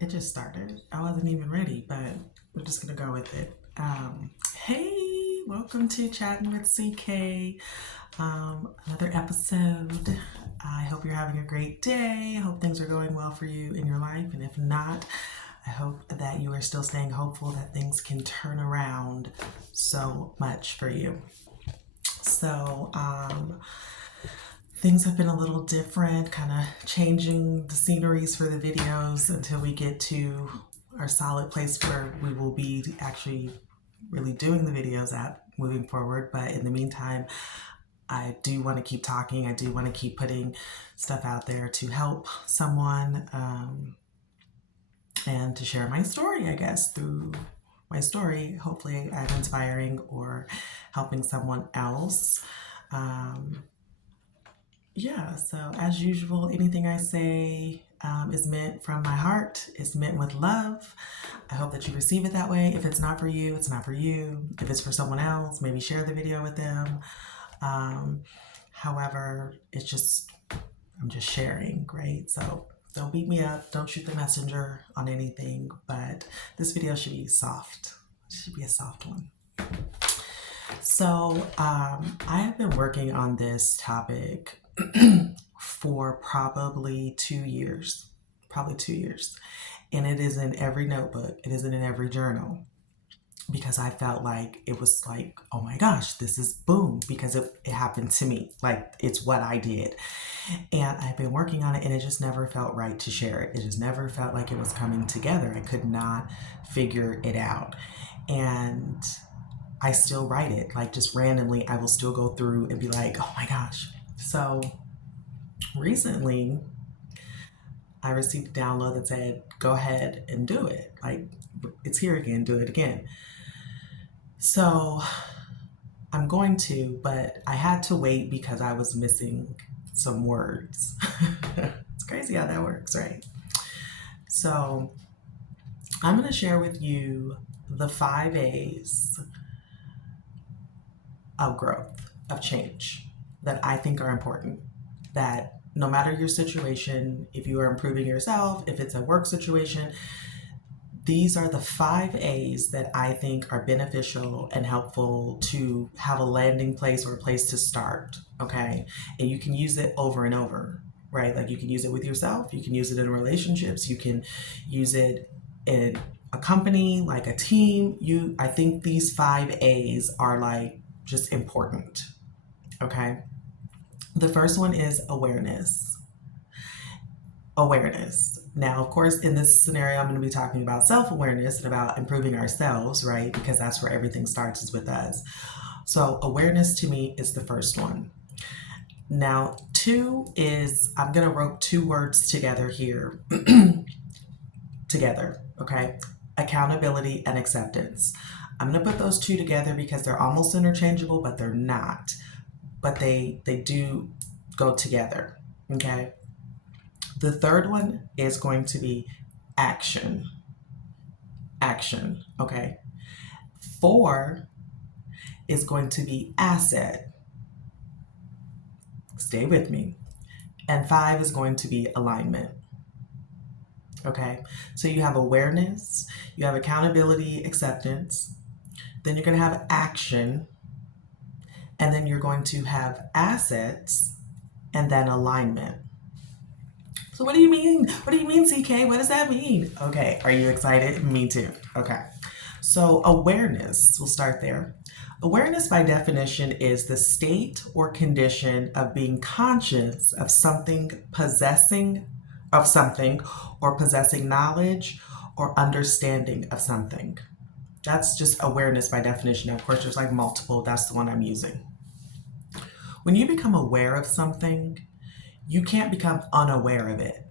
It just started. I wasn't even ready, but we're just gonna go with it. Hey, welcome to Chatting with CK. Another episode. I hope you're having a great day. I hope things are going well for you in your life, and if not, I hope that you are still staying hopeful that things can turn around so much for you. So, things have been a little different, kind of changing the sceneries for the videos until we get to our solid place where we will be actually really doing the videos at moving forward. But in the meantime, I do want to keep talking. I do want to keep putting stuff out there to help someone and to share my story, I guess, through my story. Hopefully, I'm inspiring or helping someone else. Yeah, so as usual, anything I say is meant from my heart. It's meant with love. I hope that you receive it that way. If it's not for you, it's not for you. If it's for someone else, maybe share the video with them. However, I'm just sharing, right? So don't beat me up. Don't shoot the messenger on anything, but this video should be soft. It should be a soft one. So I have been working on this topic for probably 2 years, And it is in every notebook. It isn't in every journal because I felt like it was like, oh my gosh, this is boom, because it happened to me. Like it's what I did. And I've been working on it and it just never felt right to share it. It just never felt like it was coming together. I could not figure it out. And I still write it, like just randomly, I will still go through and be like, oh my gosh. So recently, I received a download that said, go ahead and do it. Like, it's here again, do it again. So I'm going to, but I had to wait because I was missing some words. It's crazy how that works, right? So I'm going to share with you the 5 A's of growth, of change that I think are important. That no matter your situation, if you are improving yourself, if it's a work situation, these are the 5 A's that I think are beneficial and helpful to have a landing place or a place to start, okay? And you can use it over and over, right? Like you can use it with yourself, you can use it in relationships, you can use it in a company, like a team. I think these 5 A's are like just important, okay? The first one is awareness. Awareness. Now, of course, in this scenario, I'm going to be talking about self-awareness and about improving ourselves, right? Because that's where everything starts, is with us. So awareness to me is the first one. Now, 2 is, I'm going to rope 2 words together here. Together, okay? Accountability and acceptance. I'm going to put those 2 together because they're almost interchangeable, but they're not. But they do go together, okay? The third one is going to be action. Action, okay? 4 is going to be asset. Stay with me. And 5 is going to be alignment. Okay, so you have awareness, you have accountability, acceptance, then you're going to have action, and then you're going to have assets, and then alignment. So what do you mean? What do you mean, CK? What does that mean? Okay, are you excited? Me too. Okay, so awareness, we'll start there. Awareness by definition is the state or condition of being conscious of something, or possessing knowledge or understanding of something. That's just awareness by definition. Now, of course, there's like multiple. That's the one I'm using. When you become aware of something, you can't become unaware of it.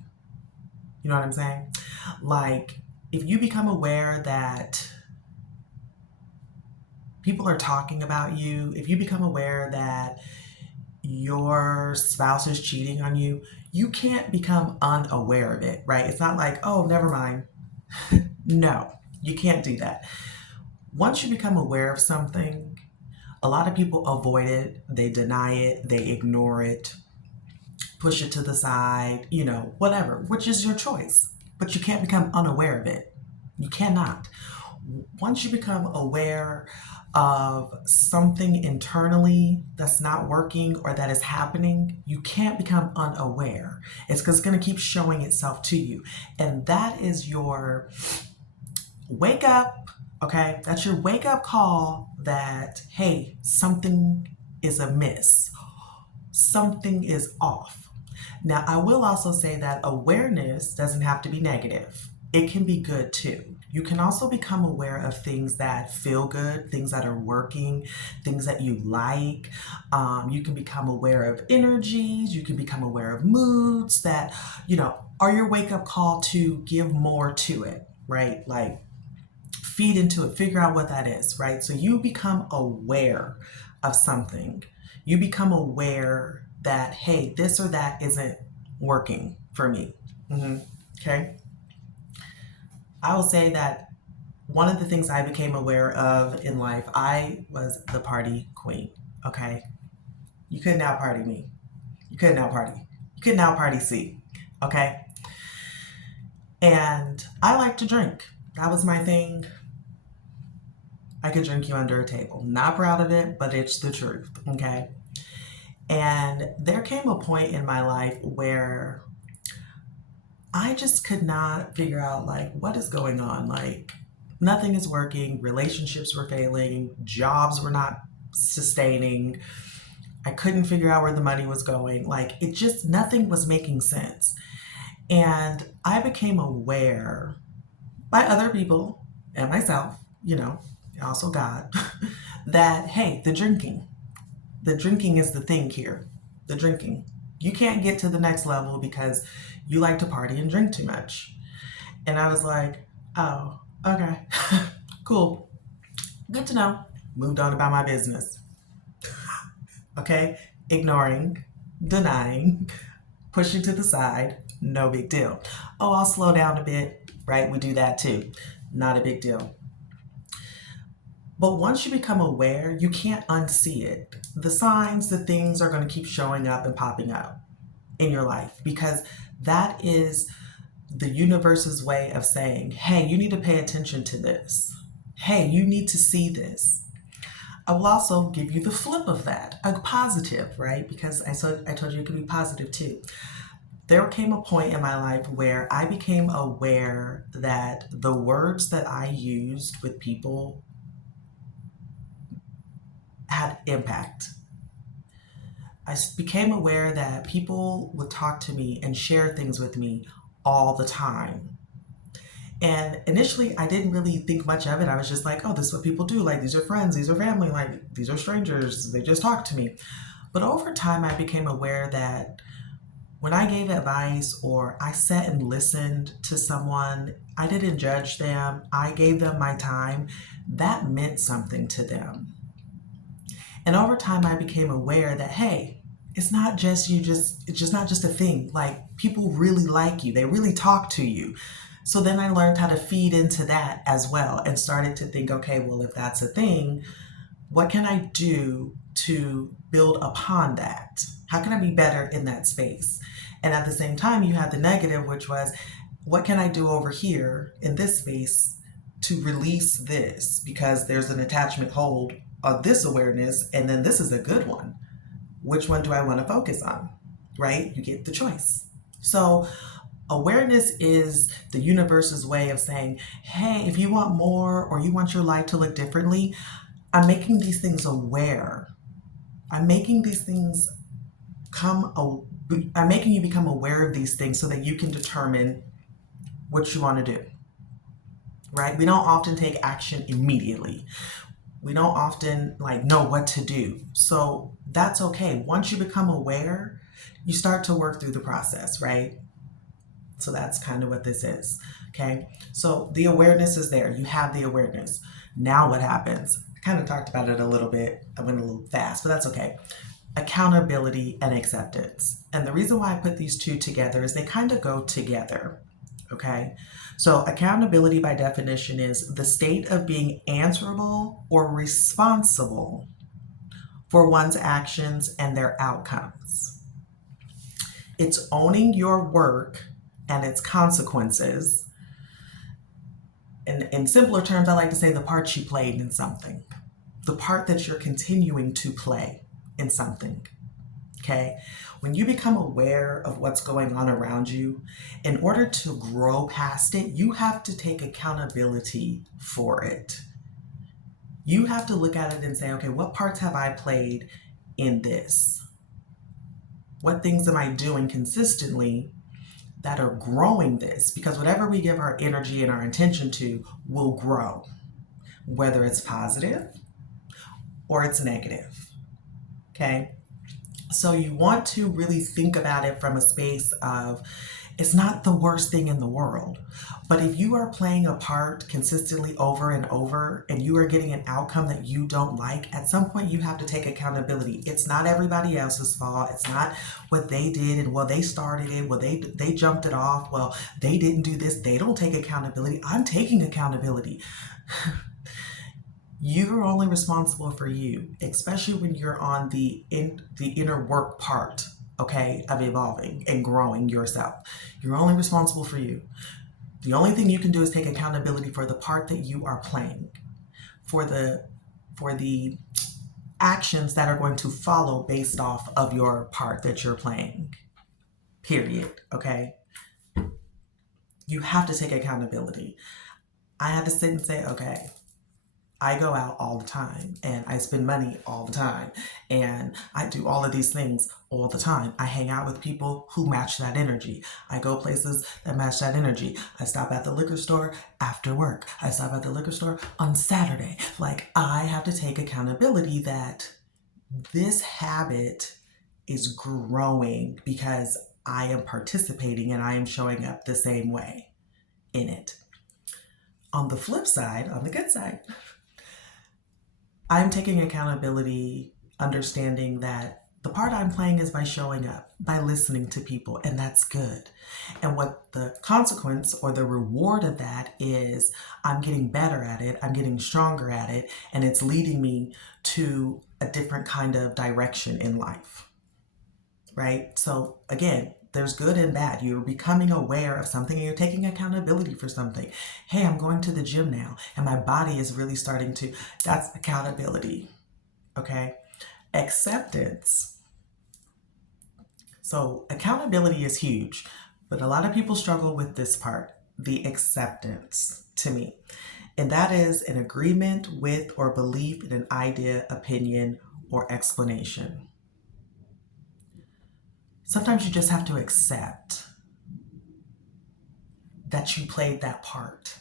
You know what I'm saying? Like, if you become aware that people are talking about you, if you become aware that your spouse is cheating on you, you can't become unaware of it, right? It's not like, oh, never mind. No, you can't do that. Once you become aware of something, a lot of people avoid it, they deny it, they ignore it, push it to the side, whatever, which is your choice. but you can't become unaware of it. You cannot. Once you become aware of something internally that's not working or that is happening, you can't become unaware. It's because it's going to keep showing itself to you. And that is your wake up, okay? That's your wake up call that, hey, something is amiss, something is off. Now, I will also say that awareness doesn't have to be negative, it can be good too. You can also become aware of things that feel good, things that are working, things that you like. You can become aware of energies. You can become aware of moods that, are your wake up call to give more to it, right? Like feed into it, figure out what that is, right? So you become aware of something. You become aware that, hey, this or that isn't working for me. Okay. I will say that one of the things I became aware of in life, I was the party queen. Okay. You couldn't out party me. You couldn't out party. You couldn't out party C. Okay. And I like to drink. That was my thing. I could drink you under a table. Not proud of it, but it's the truth. Okay. And there came a point in my life where I just could not figure out, like, what is going on? Like, nothing is working. Relationships were failing. Jobs were not sustaining. I couldn't figure out where the money was going. Like, it just, nothing was making sense. And I became aware by other people and myself, also God, that, hey, the drinking is the thing here. The drinking. You can't get to the next level because you like to party and drink too much. And I was like, oh, okay, cool. Good to know. Moved on about my business. Okay, ignoring, denying, pushing to the side, no big deal. Oh, I'll slow down a bit, right? We do that too. Not a big deal. But once you become aware, you can't unsee it. The signs, the things are going to keep showing up and popping up in your life because that is the universe's way of saying, hey, you need to pay attention to this. Hey, you need to see this. I will also give you the flip of that, a positive, right? Because I told you it could be positive too. There came a point in my life where I became aware that the words that I used with people had impact. I became aware that people would talk to me and share things with me all the time. And initially, I didn't really think much of it. I was just like, oh, this is what people do. Like, these are friends, these are family, like, these are strangers. They just talk to me. But over time, I became aware that when I gave advice or I sat and listened to someone, I didn't judge them. I gave them my time. That meant something to them. And over time, I became aware that, hey, it's not just it's just not just a thing. Like, people really like you. They really talk to you. So then I learned how to feed into that as well and started to think, okay, well, if that's a thing, what can I do to build upon that? How can I be better in that space? And at the same time, you had the negative, which was, what can I do over here in this space to release this? Because there's an attachment hold of this awareness, and then this is a good one. Which one do I want to focus on? Right? You get the choice. So awareness is the universe's way of saying, hey, if you want more or you want your life to look differently, I'm making these things aware. I'm making these things I'm making you become aware of these things so that you can determine what you want to do. Right? We don't often take action immediately. We don't often know what to do. So that's okay. Once you become aware, you start to work through the process, right? So that's kind of what this is. Okay. So the awareness is there. You have the awareness. Now what happens? I kind of talked about it a little bit. I went a little fast, but that's okay. Accountability and acceptance. And the reason why I put these two together is they kind of go together. Okay. So accountability by definition is the state of being answerable or responsible for one's actions and their outcomes. It's owning your work and its consequences. In simpler terms, I like to say the part you played in something, the part that you're continuing to play in something. Okay? When you become aware of what's going on around you, in order to grow past it, you have to take accountability for it. You have to look at it and say, okay, what parts have I played in this? What things am I doing consistently that are growing this? Because whatever we give our energy and our attention to will grow, whether it's positive or it's negative. Okay? So you want to really think about it from a space of, it's not the worst thing in the world. But if you are playing a part consistently over and over and you are getting an outcome that you don't like, at some point you have to take accountability. It's not everybody else's fault. It's not what they did and, well, they started it. Well, they jumped it off. Well, they didn't do this. They don't take accountability. I'm taking accountability. You're only responsible for you, especially when you're on the inner work part, okay, of evolving and growing yourself. You're only responsible for you. The only thing you can do is take accountability for the part that you are playing, for the actions that are going to follow based off of your part that you're playing. Period. Okay? You have to take accountability. I had to sit and say, okay, I go out all the time and I spend money all the time and I do all of these things all the time. I hang out with people who match that energy. I go places that match that energy. I stop at the liquor store after work. I stop at the liquor store on Saturday. Like, I have to take accountability that this habit is growing because I am participating and I am showing up the same way in it. On the flip side, on the good side, I'm taking accountability, understanding that the part I'm playing is by showing up, by listening to people, and that's good. And what the consequence or the reward of that is, I'm getting better at it, I'm getting stronger at it, and it's leading me to a different kind of direction in life, right? So again, there's good and bad. You're becoming aware of something and you're taking accountability for something. Hey, I'm going to the gym now and my body is really starting to, that's accountability. Okay? Acceptance. So accountability is huge, but a lot of people struggle with this part, the acceptance to me. And that is an agreement with or belief in an idea, opinion, or explanation. Sometimes you just have to accept that you played that part.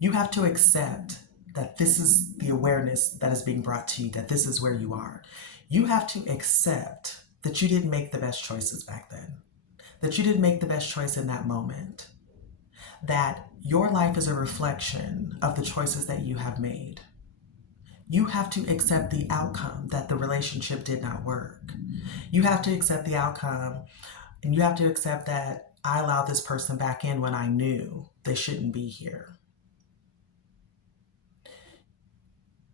You have to accept that this is the awareness that is being brought to you, that this is where you are. You have to accept that you didn't make the best choices back then, that you didn't make the best choice in that moment, that your life is a reflection of the choices that you have made. You have to accept the outcome that the relationship did not work. You have to accept the outcome, and you have to accept that I allowed this person back in when I knew they shouldn't be here.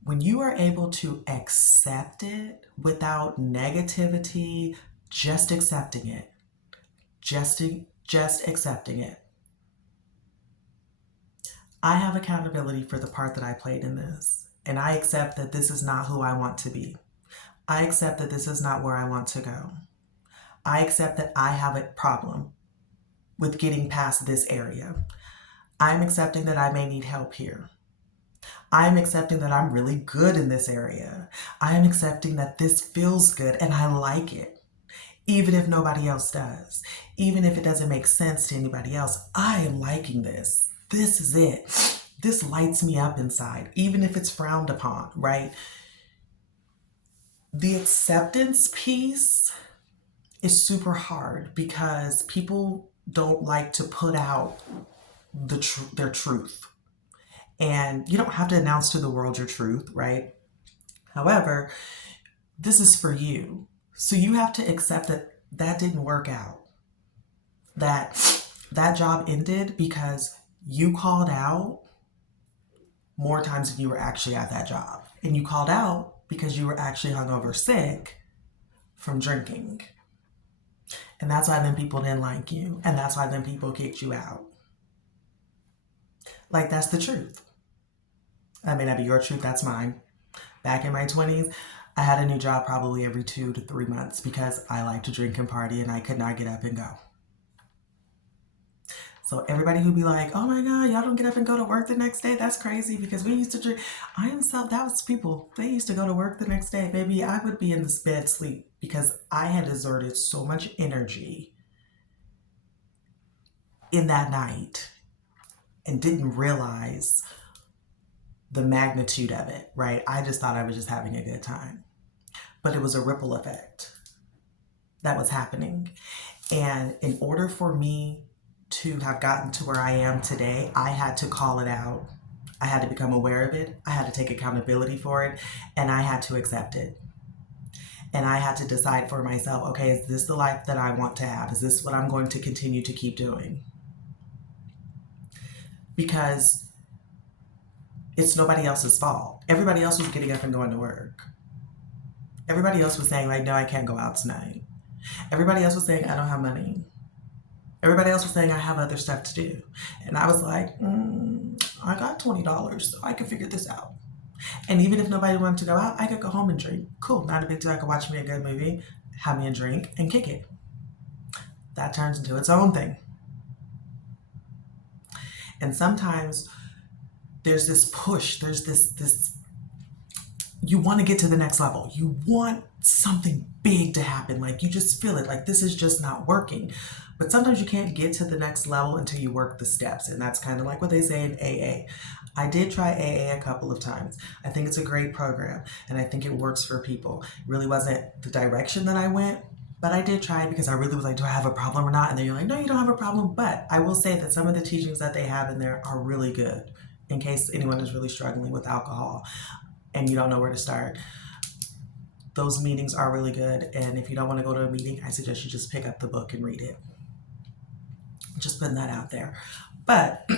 When you are able to accept it without negativity, just accepting it, just accepting it. I have accountability for the part that I played in this. And I accept that this is not who I want to be. I accept that this is not where I want to go. I accept that I have a problem with getting past this area. I'm accepting that I may need help here. I'm accepting that I'm really good in this area. I am accepting that this feels good and I like it. Even if nobody else does. Even if it doesn't make sense to anybody else, I am liking this. This is it. This lights me up inside, even if it's frowned upon, right? The acceptance piece is super hard because people don't like to put out their truth. And you don't have to announce to the world your truth, right? However, this is for you. So you have to accept that that didn't work out. That job ended because you called out more times than you were actually at that job. And you called out because you were actually hungover sick from drinking. And that's why then people didn't like you. And that's why then people kicked you out. Like, that's the truth. That may not be your truth, that's mine. Back in my 20s, I had a new job probably every 2 to 3 months because I like to drink and party and I could not get up and go. So everybody who'd be like, oh my God, y'all don't get up and go to work the next day? That's crazy because we used to drink. That was people. They used to go to work the next day. Baby, I would be in this bed sleep because I had exerted so much energy in that night and didn't realize the magnitude of it, right? I just thought I was just having a good time. But it was a ripple effect that was happening. And in order for me to have gotten to where I am today, I had to call it out. I had to become aware of it. I had to take accountability for it, and I had to accept it. And I had to decide for myself, okay, is this the life that I want to have? Is this what I'm going to continue to keep doing? Because it's nobody else's fault. Everybody else was getting up and going to work. Everybody else was saying, like, no, I can't go out tonight. Everybody else was saying, I don't have money. Everybody else was saying, I have other stuff to do. And I was like, I got $20, so I can figure this out. And even if nobody wanted to go out, I could go home and drink. Cool, not a big deal. I could watch me a good movie, have me a drink, and kick it. That turns into its own thing. And sometimes there's this push, there's this you want to get to the next level. You want something big to happen. Like, you just feel it, like this is just not working. But sometimes you can't get to the next level until you work the steps. And that's kind of like what they say in AA. I did try AA a couple of times. I think it's a great program and I think it works for people. It really wasn't the direction that I went, but I did try because I really was like, do I have a problem or not? And then you're like, no, you don't have a problem. But I will say that some of the teachings that they have in there are really good in case anyone is really struggling with alcohol and you don't know where to start. Those meetings are really good. And if you don't want to go to a meeting, I suggest you just pick up the book and read it. Just putting that out there. But,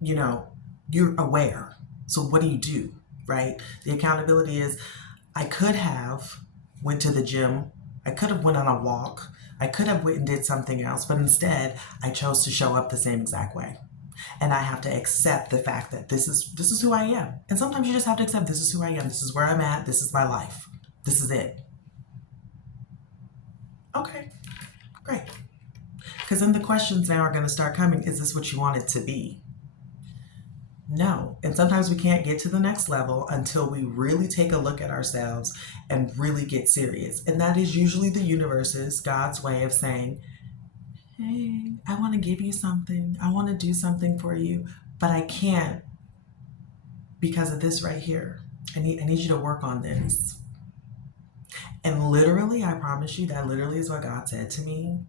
you're aware. So what do? Right? The accountability is, I could have went to the gym. I could have went on a walk. I could have went and did something else. But instead, I chose to show up the same exact way. And I have to accept the fact that this is who I am. And sometimes you just have to accept this is who I am. This is where I'm at. This is my life. This is it. Okay, great. Because then the questions now are going to start coming. Is this what you want it to be? No. And sometimes we can't get to the next level until we really take a look at ourselves and really get serious. And that is usually the universe's, God's way of saying, hey, I want to give you something. I want to do something for you, but I can't because of this right here. I need you to work on this. And literally, I promise you, that literally is what God said to me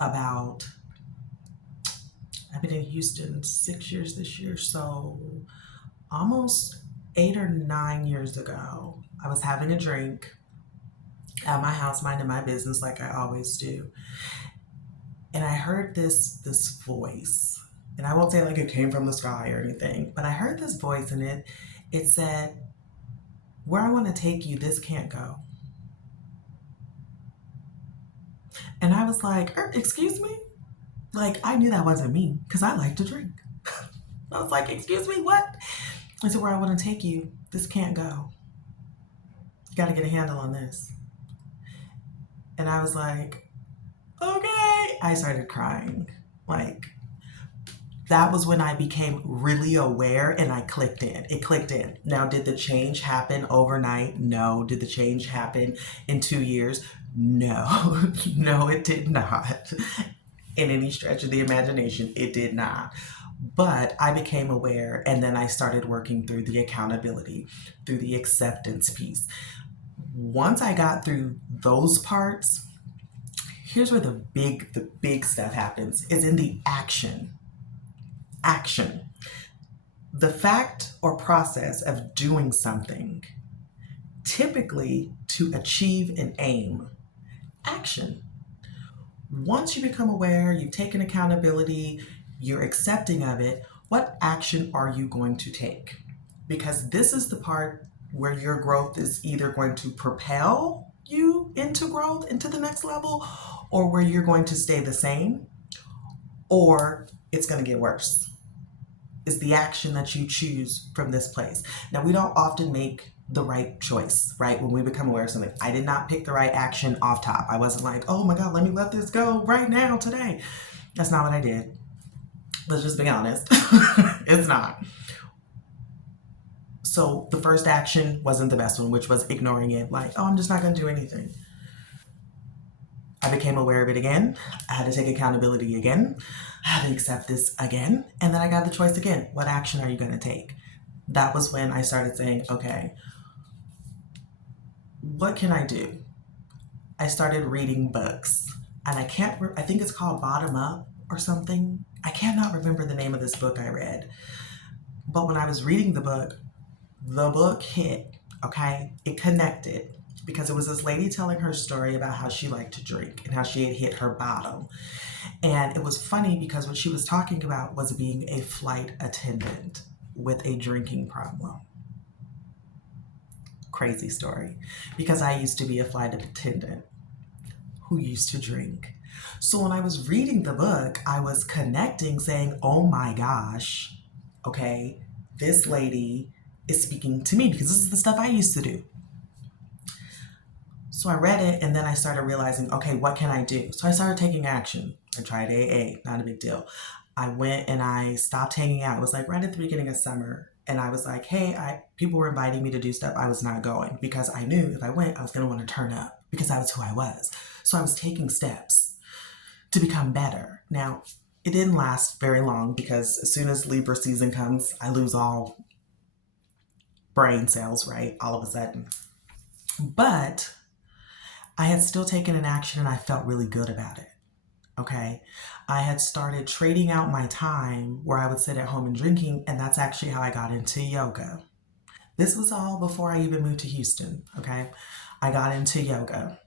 about, I've been in Houston 6 years this year, so almost 8 or 9 years ago, I was having a drink at my house, minding my business like I always do. And I heard this voice, and I won't say like it came from the sky or anything, but I heard this voice and it said, where I want to take you, this can't go. And I was like, excuse me? Like, I knew that wasn't me because I like to drink. I was like, excuse me, what? I said, where I want to take you, this can't go. You got to get a handle on this. And I was like, okay. I started crying. Like, that was when I became really aware and I clicked in. It clicked in. Now, did the change happen overnight? No. Did the change happen in 2 years? No. No, it did not. In any stretch of the imagination, it did not. But I became aware, and then I started working through the accountability, through the acceptance piece. Once I got through those parts, here's where the big stuff happens, is in the action. Action. The fact or process of doing something, typically to achieve an aim. Action. Once you become aware, you've taken accountability, you're accepting of it, what action are you going to take? Because this is the part where your growth is either going to propel you into growth, into the next level, or where you're going to stay the same, or it's going to get worse. Is the action that you choose from this place. Now, we don't often make the right choice, right? When we become aware of something. I did not pick the right action off top. I wasn't like, oh my God, let me let this go right now, today. That's not what I did. Let's just be honest. It's not. So the first action wasn't the best one, which was ignoring it. Like, oh, I'm just not going to do anything. I became aware of it again. I had to take accountability again. I had to accept this again. And then I got the choice again. What action are you going to take? That was when I started saying, okay, what can I do? I started reading books. And I think it's called Bottom Up or something. I cannot remember the name of this book I read. But when I was reading the book hit, okay? It connected. Because it was this lady telling her story about how she liked to drink and how she had hit her bottom. And it was funny because what she was talking about was being a flight attendant with a drinking problem. Crazy story. Because I used to be a flight attendant who used to drink. So when I was reading the book, I was connecting, saying, oh my gosh, okay, this lady is speaking to me because this is the stuff I used to do. So I read it and then I started realizing, okay, what can I do? So I started taking action. I tried AA, not a big deal. I went and I stopped hanging out. It was like right at the beginning of summer. And I was like, hey, people were inviting me to do stuff. I was not going because I knew if I went, I was going to want to turn up because that was who I was. So I was taking steps to become better. Now, it didn't last very long because as soon as Libra season comes, I lose all brain cells, right? All of a sudden. But I had still taken an action and I felt really good about it. Okay. I had started trading out my time where I would sit at home and drinking, and that's actually how I got into yoga. This was all before I even moved to Houston. Okay. I got into yoga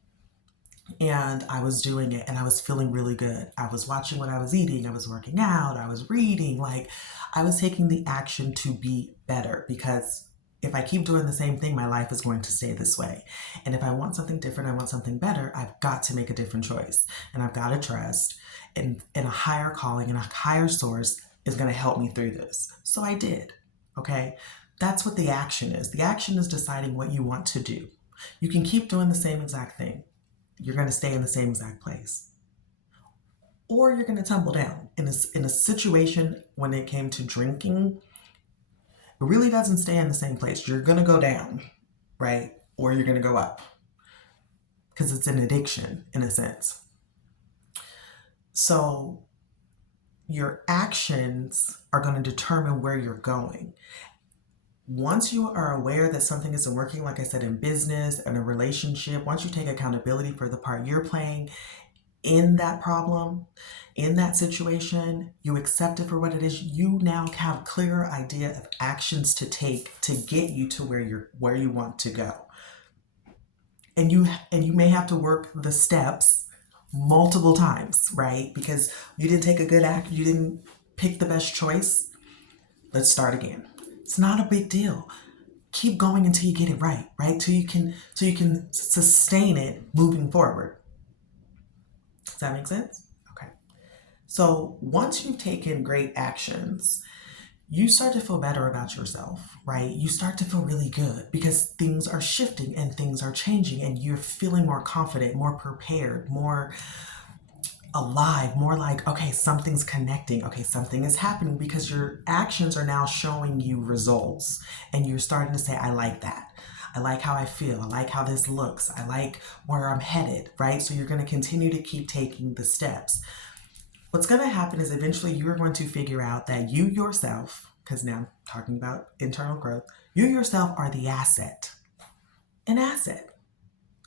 and I was doing it and I was feeling really good. I was watching what I was eating. I was working out. I was reading. Like I was taking the action to be better because if I keep doing the same thing, my life is going to stay this way. And if I want something different, I want something better, I've got to make a different choice. And I've got to trust in a higher calling and a higher source is going to help me through this. So I did. Okay. That's what the action is. The action is deciding what you want to do. You can keep doing the same exact thing. You're going to stay in the same exact place. Or you're going to tumble down. In a situation when it came to drinking, it really doesn't stay in the same place. You're going to go down, right? Or you're going to go up because it's an addiction in a sense. So your actions are going to determine where you're going. Once you are aware that something isn't working, like I said, in business and a relationship, once you take accountability for the part you're playing in that problem, in that situation, you accept it for what it is, you now have a clearer idea of actions to take to get you to where you want to go. And you may have to work the steps multiple times, right? Because you didn't take a good act, you didn't pick the best choice. Let's start again. It's not a big deal. Keep going until you get it right? Till you can sustain it moving forward. Does that make sense? Okay. So once you've taken great actions, you start to feel better about yourself, right? You start to feel really good because things are shifting and things are changing and you're feeling more confident, more prepared, more alive, more like, okay, something's connecting. Okay, something is happening because your actions are now showing you results and you're starting to say, I like that. I like how I feel. I like how this looks. I like where I'm headed, right? So you're going to continue to keep taking the steps. What's going to happen is eventually you're going to figure out that you yourself, because now I'm talking about internal growth, you yourself are the asset. An asset.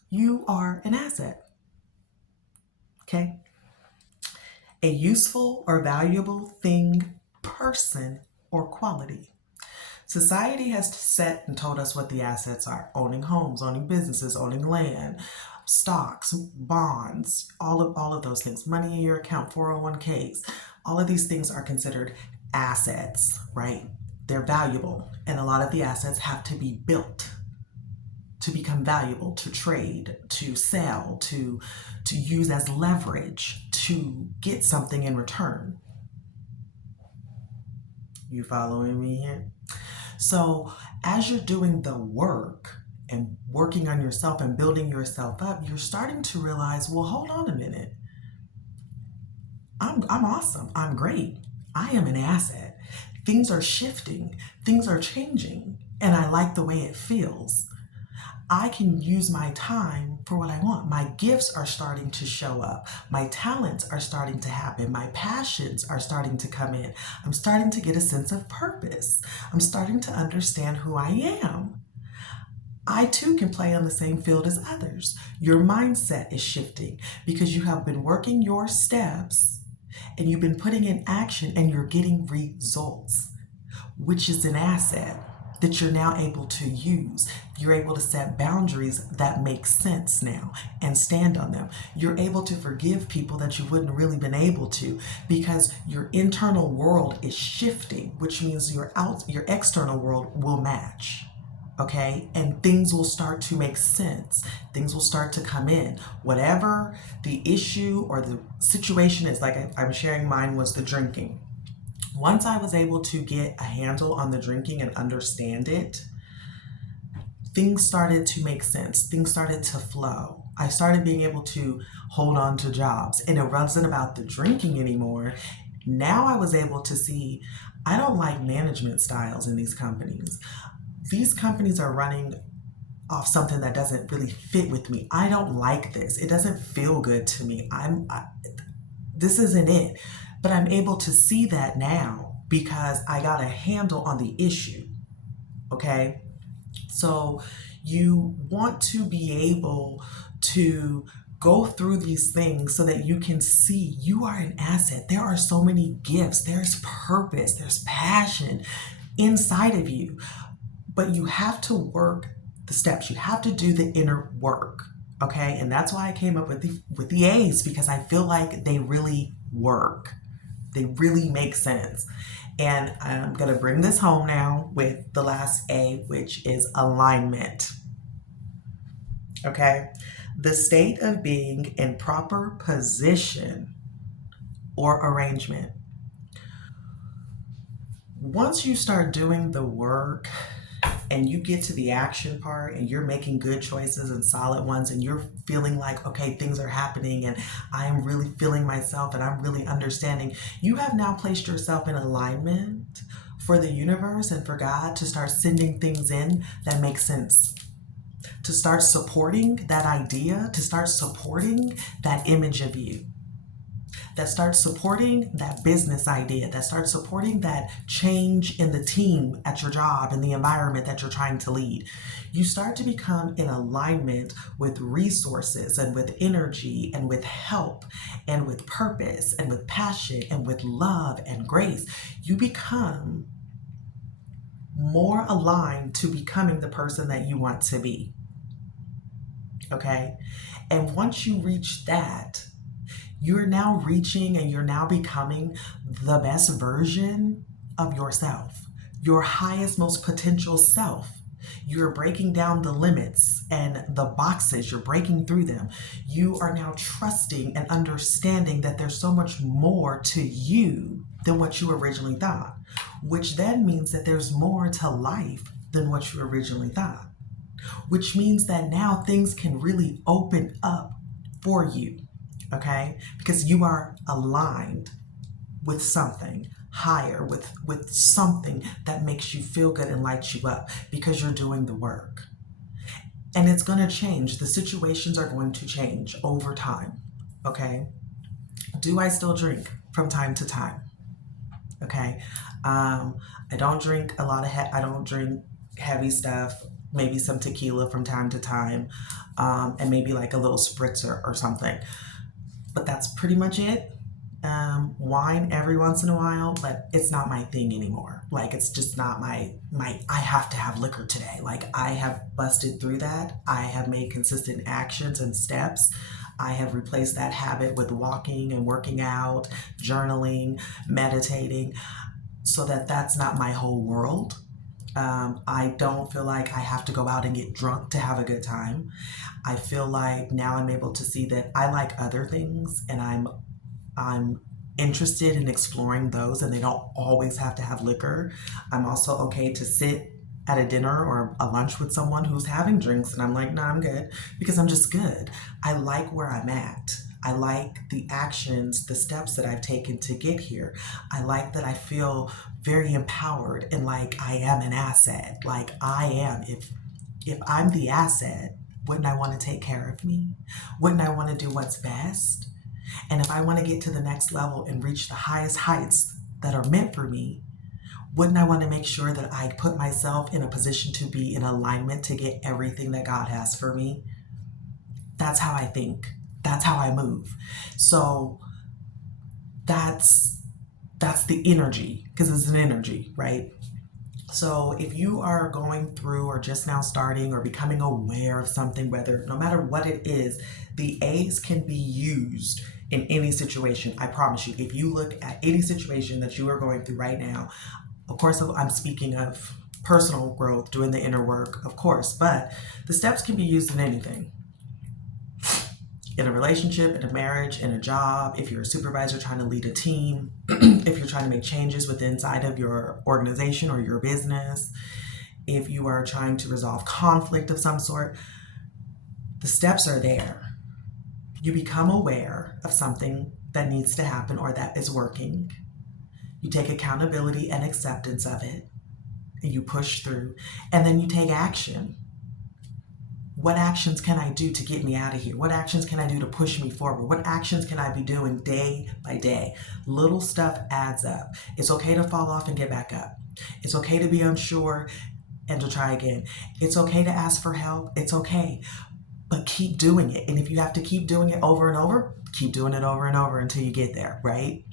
You are an asset. Okay? A useful or valuable thing, person, or quality. Society has set and told us what the assets are. Owning homes, owning businesses, owning land, stocks, bonds, all of those things. Money in your account, 401ks. All of these things are considered assets, right? They're valuable. And a lot of the assets have to be built. to become valuable, to trade, to sell, to use as leverage to get something in return. You following me here? So as you're doing the work and working on yourself and building yourself up, you're starting to realize, well, hold on a minute. I'm awesome. I'm great. I am an asset. Things are shifting. Things are changing. And I like the way it feels. I can use my time for what I want. My gifts are starting to show up. My talents are starting to happen. My passions are starting to come in. I'm starting to get a sense of purpose. I'm starting to understand who I am. I too can play on the same field as others. Your mindset is shifting because you have been working your steps and you've been putting in action and you're getting results, which is an asset that you're now able to use. You're able to set boundaries that make sense now and stand on them. You're able to forgive people that you wouldn't really been able to because your internal world is shifting, which means your external world will match. Okay, and things will start to make sense. Things will start to come in. Whatever the issue or the situation is, like I'm sharing, mine was the drinking. Once I was able to get a handle on the drinking and understand it, things started to make sense. Things started to flow. I started being able to hold on to jobs, and it wasn't about the drinking anymore. Now I was able to see, I don't like management styles in these companies. These companies are running off something that doesn't really fit with me. I don't like this. It doesn't feel good to me. This isn't it. But I'm able to see that now because I got a handle on the issue. Okay? So you want to be able to go through these things so that you can see you are an asset. There are so many gifts. There's purpose. There's passion inside of you. But you have to work the steps. You have to do the inner work. Okay? And that's why I came up with the A's, because I feel like they really work. They really make sense. And I'm going to bring this home now with the last A, which is alignment. Okay? The state of being in proper position or arrangement. Once you start doing the work and you get to the action part and you're making good choices and solid ones and you're feeling like, okay, things are happening and I'm really feeling myself and I'm really understanding, you have now placed yourself in alignment for the universe and for God to start sending things in that make sense, to start supporting that idea, to start supporting that image of you, that starts supporting that business idea, that starts supporting that change in the team at your job and the environment that you're trying to lead. You start to become in alignment with resources and with energy and with help and with purpose and with passion and with love and grace. You become more aligned to becoming the person that you want to be. Okay? And once you reach that, you're now reaching and you're now becoming the best version of yourself, your highest, most potential self. You're breaking down the limits and the boxes, you're breaking through them. You are now trusting and understanding that there's so much more to you than what you originally thought, which then means that there's more to life than what you originally thought, which means that now things can really open up for you. Okay? Because you are aligned with something higher, with something that makes you feel good and lights you up because you're doing the work. And it's going to change. The situations are going to change over time. Okay? Do I still drink from time to time? Okay? I don't drink a lot of, I don't drink heavy stuff, maybe some tequila from time to time, and maybe like a little spritzer or something. But that's pretty much it. Wine every once in a while, but it's not my thing anymore. Like, it's just not my, I have to have liquor today. Like, I have busted through that. I have made consistent actions and steps. I have replaced that habit with walking and working out, journaling, meditating, so that that's not my whole world. I don't feel like I have to go out and get drunk to have a good time. I feel like now I'm able to see that I like other things, and I'm interested in exploring those, and they don't always have to have liquor. I'm also okay to sit at a dinner or a lunch with someone who's having drinks, and I'm like, nah, I'm good, because I'm just good. I like where I'm at. I like the actions, the steps that I've taken to get here. I like that I feel very empowered and like I am an asset. Like I am. If I'm the asset, wouldn't I want to take care of me? Wouldn't I want to do what's best? And if I want to get to the next level and reach the highest heights that are meant for me, wouldn't I want to make sure that I put myself in a position to be in alignment to get everything that God has for me? That's how I think. That's how I move. So that's the energy, because it's an energy, right? So if you are going through or just now starting or becoming aware of something, whether no matter what it is, the A's can be used in any situation. I promise you, if you look at any situation that you are going through right now, of course, I'm speaking of personal growth, doing the inner work, of course, but the steps can be used in anything. In a relationship, in a marriage, in a job, if you're a supervisor trying to lead a team, if you're trying to make changes within inside of your organization or your business, if you are trying to resolve conflict of some sort, the steps are there. You become aware of something that needs to happen or that is working. You take accountability and acceptance of it, and you push through, and then you take action. What actions can I do to get me out of here? What actions can I do to push me forward? What actions can I be doing day by day? Little stuff adds up. It's okay to fall off and get back up. It's okay to be unsure and to try again. It's okay to ask for help. It's okay. But keep doing it. And if you have to keep doing it over and over, keep doing it over and over until you get there, right?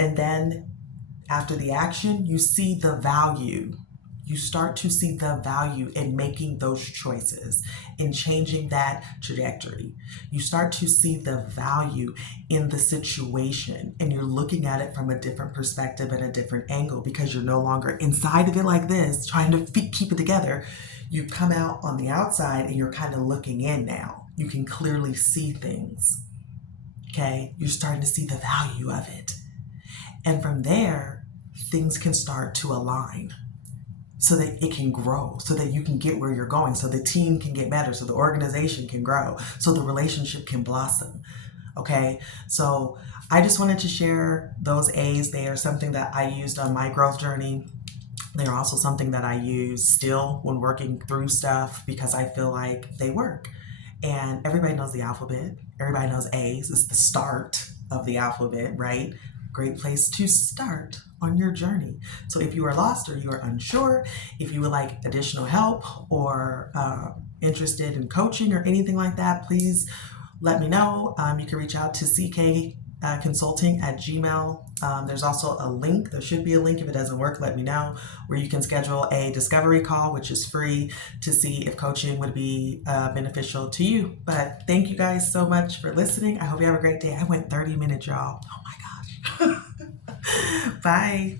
And then after the action, you see the value. You start to see the value in making those choices, in changing that trajectory. You start to see the value in the situation, and you're looking at it from a different perspective and a different angle, because you're no longer inside of it like this, trying to keep it together. You come out on the outside and you're kind of looking in now. You can clearly see things, okay? You're starting to see the value of it. And from there, things can start to align, so that it can grow, so that you can get where you're going, so the team can get better, so the organization can grow, so the relationship can blossom. Okay, so I just wanted to share those A's. They are something that I used on my growth journey. They are also something that I use still when working through stuff, because I feel like they work. And everybody knows the alphabet. Everybody knows A's. It's the start of the alphabet, right? Great place to start on your journey. So if you are lost or you are unsure, if you would like additional help or interested in coaching or anything like that, please let me know. You can reach out to CK consulting at Gmail. There's also a link. There should be a link. If it doesn't work, let me know, where you can schedule a discovery call, which is free, to see if coaching would be beneficial to you. But thank you guys so much for listening. I hope you have a great day. I went 30 minutes, y'all. Oh my gosh. Bye.